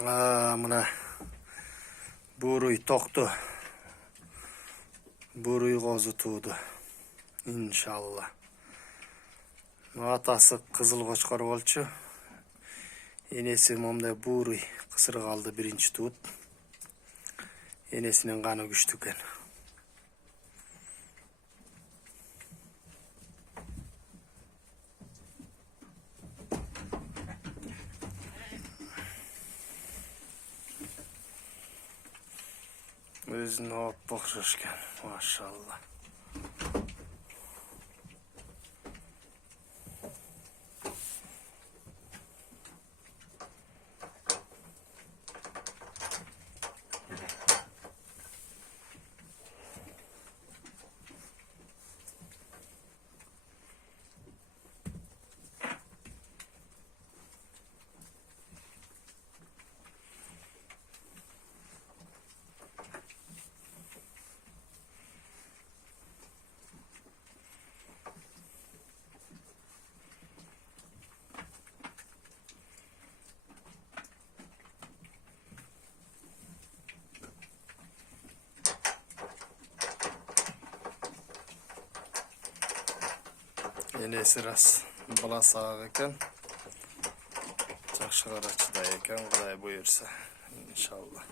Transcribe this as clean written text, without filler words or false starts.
Mına buruy toktu. Buruy qozutudu. İnşallah. Atası kızıl qoçqar bolçu. Enesi momda buruy kısır kaldı birinci tut. Enesinin kanı güçtüken. Özüne hop bakışırken maşallah. Enesi ras bala sağ eken. Жақшы қарачыдай екен, Құдай бұйырса, иншалла.